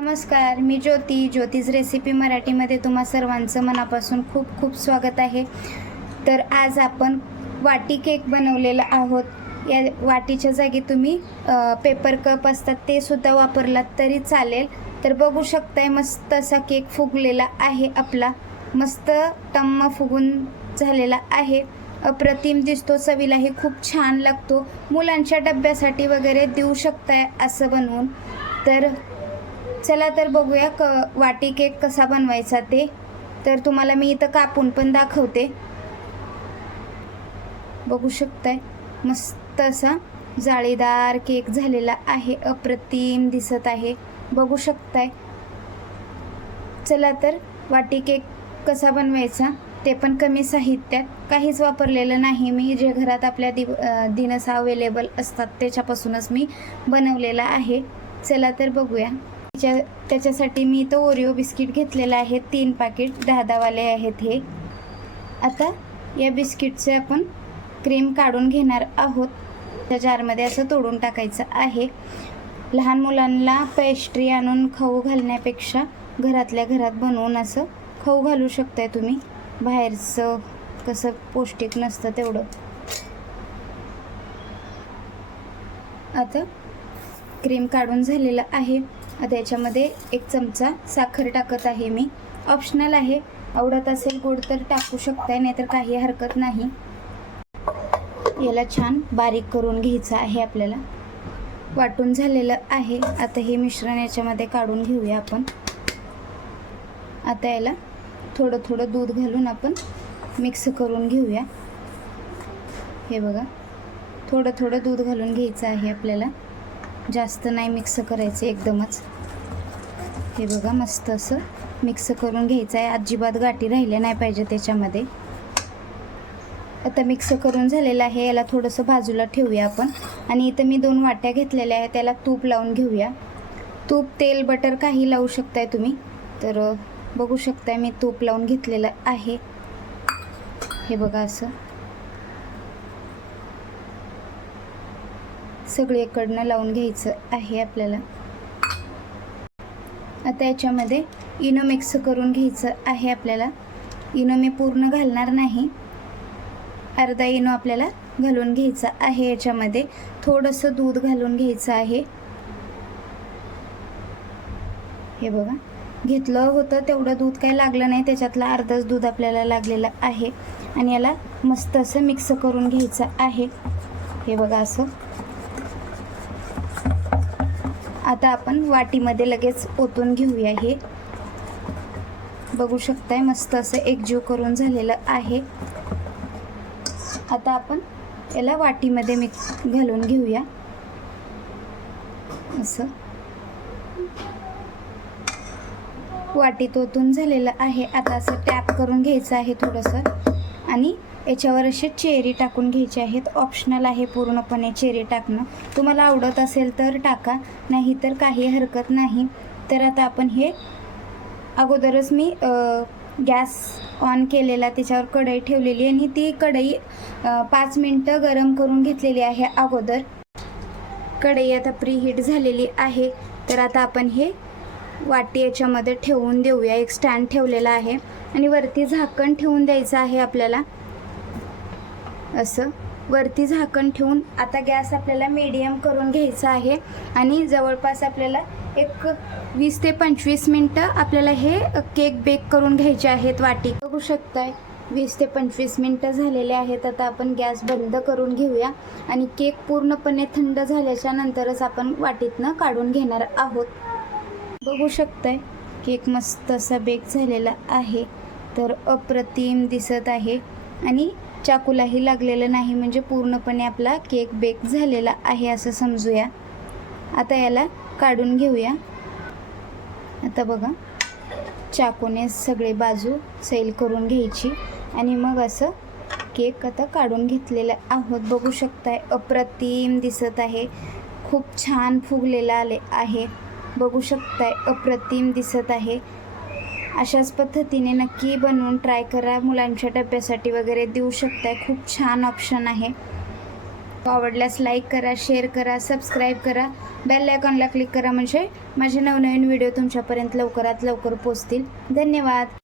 नमस्कार मी ज्योती. ज्योतिष रेसिपी मराठीमध्ये तुम्हा सर्वांचं मनापासून खूप खूप स्वागत आहे. तर आज आपण वाटी केक बनवलेला आहोत. या वाटीच्या जागी तुम्ही पेपर कप असतात ते सुद्धा वापरलात तरी चालेल. तर बघू शकताय मस्त असा केक फुगलेला आहे आपला. मस्त टम्म फुगून झालेला आहे. अप्रतिम दिसतो चवीलाही खूप छान लागतो. मुलांच्या डब्यासाठी वगैरे देऊ शकताय असं बनवून. तर चला तर बघूया क वाटी केक कसा बनवायचा ते. तर तुम्हाला मी इथं कापून पण दाखवते. बघू शकताय मस्त असा जाळीदार केक झालेला आहे अप्रतिम दिसत आहे. बघू शकताय. चला तर वाटी केक कसा बनवायचा ते पण कमी साहित्यात. काहीच वापरलेलं नाही मी जे घरात आपल्या दि दिनस अवेलेबल असतात त्याच्यापासूनच मी बनवलेला आहे. चला तर बघूया. त्याच्या त्याच्यासाठी मी इथं ओरिओ बिस्किट घेतलेलं आहे. तीन पाकिट दहा दहावाले आहेत हे. आता या बिस्किटचे आपण क्रीम काढून घेणार आहोत. त्या जारमध्ये असं तोडून टाकायचं आहे. लहान मुलांना पेस्ट्री आणून खाऊ घालण्यापेक्षा घरातल्या घरात बनवून असं खाऊ घालू शकताय तुम्ही. बाहेरचं कसं पौष्टिक नसतं तेवढं. आता क्रीम काढून झालेलं आहे. आता याच्यामध्ये एक चमचा साखर टाकत आहे मी. ऑप्शनल आहे. आवडत असेल गोड तर टाकू शकताय नाहीतर काही हरकत नाही. याला छान बारीक करून घ्यायचं आहे आपल्याला. वाटून झालेलं आहे. आता हे मिश्रण याच्यामध्ये काढून घेऊया आपण. आता याला थोडं थोडं दूध घालून आपण मिक्स करून घेऊया. हे बघा. थोडं थोडं दूध घालून घ्यायचं आहे आपल्याला. जास्त नाही मिक्स करायचं एकदमच. हे बघा मस्त असं मिक्स करून घ्यायचं आहे. अजिबात गाठी राहिल्या नाही पाहिजे त्याच्यामध्ये. आता मिक्स करून झालेलं आहे. याला थोडंसं बाजूला ठेवूया आपण. आणि इथं मी दोन वाट्या घेतलेल्या आहेत. त्याला तूप लावून घेऊया. तूप तेल बटर काही लावू शकताय तुम्ही. तर बघू शकताय मी तूप लावून घेतलेलं आहे. हे बघा असं. सगळीकडनं लावून घ्यायचं आहे आपल्याला. आता याच्यामध्ये इनो मिक्स करून घ्यायचं आहे आपल्याला. इनो मी पूर्ण घालणार नाही. अर्धा इनो आपल्याला घालून घ्यायचा आहे याच्यामध्ये. थोडंसं दूध घालून घ्यायचं आहे. हे बघा. घेतलं होतं तेवढं दूध काही लागलं नाही. त्याच्यातलं अर्धच दूध आपल्याला लागलेलं आहे. आणि याला मस्त असं मिक्स करून घ्यायचं आहे. हे बघा असं. आता आपण वाटीमध्ये लगेच ओतून घेऊया हे. बघू शकताय मस्त असं एकजीव करून झालेलं आहे. आता आपण याला वाटीमध्ये मिक्स घालून घेऊया. असं. वाटीत ओतून झालेलं आहे. आता असं टॅप करून घ्यायचं आहे थोडंसं. आणि याच्यावर असे चेरी टाकून घ्यायचे आहेत. ऑप्शनल आहे पूर्णपणे चेरी टाकणं. तुम्हाला आवडत असेल तर टाका. नाही तर काही हरकत नाही. तर आता आपण हे अगोदरच मी गॅस ऑन केलेला त्याच्यावर कढई ठेवलेली आणि ती कढई पाच मिनटं गरम करून घेतलेली आहे अगोदर. कढई आता प्रीहीट झालेली आहे. तर आता आपण हे वाटी याच्यामध्ये ठेवून देऊया. एक स्टँड ठेवलेला आहे. आणि वरती झाकण ठेवून द्यायचं आहे आपल्याला. असं. वरती झाकण ठेवून आता गॅस आपल्याला मीडियम करून घ्यायचा आहे. आणि जवळपास आपल्याला एक वीस ते पंचवीस मिनटं आपल्याला हे केक बेक करून घ्यायचे आहेत वाटी. बघू शकताय. वीस ते पंचवीस मिनटं झालेले आहेत. आता आपण गॅस बंद करून घेऊया. आणि केक पूर्णपणे थंड झाल्याच्या नंतरच आपण वाटीतनं काढून घेणार आहोत. बघू शकताय केक मस्त असा बेक झालेला आहे. तर अप्रतिम दिसत आहे. आणि चाकूलाही लागलेलं नाही म्हणजे पूर्णपणे आपला केक बेक झालेला आहे असं समजूया. आता याला काढून घेऊया. आता बघा. चाकूने सगळे बाजू सैल करून घ्यायची. आणि मग असं केक आता काढून घेतलेलं आहोत. बघू शकताय अप्रतिम दिसत आहे. खूप छान फुगलेलं आले आहे. बघू शकताय अप्रतिम दिसत आहे. अशाच पद्धतीने नक्की बनवून ट्राय करा. मुलांच्या डब्यासाठी वगैरे देऊ शकताय. खूप छान ऑप्शन आहे. आवडल्यास लाईक करा शेअर करा सबस्क्राईब करा. बेल आयकॉनला क्लिक करा म्हणजे माझे नवनवीन व्हिडिओ तुमच्यापर्यंत लवकरात लवकर पोचतील धन्यवाद!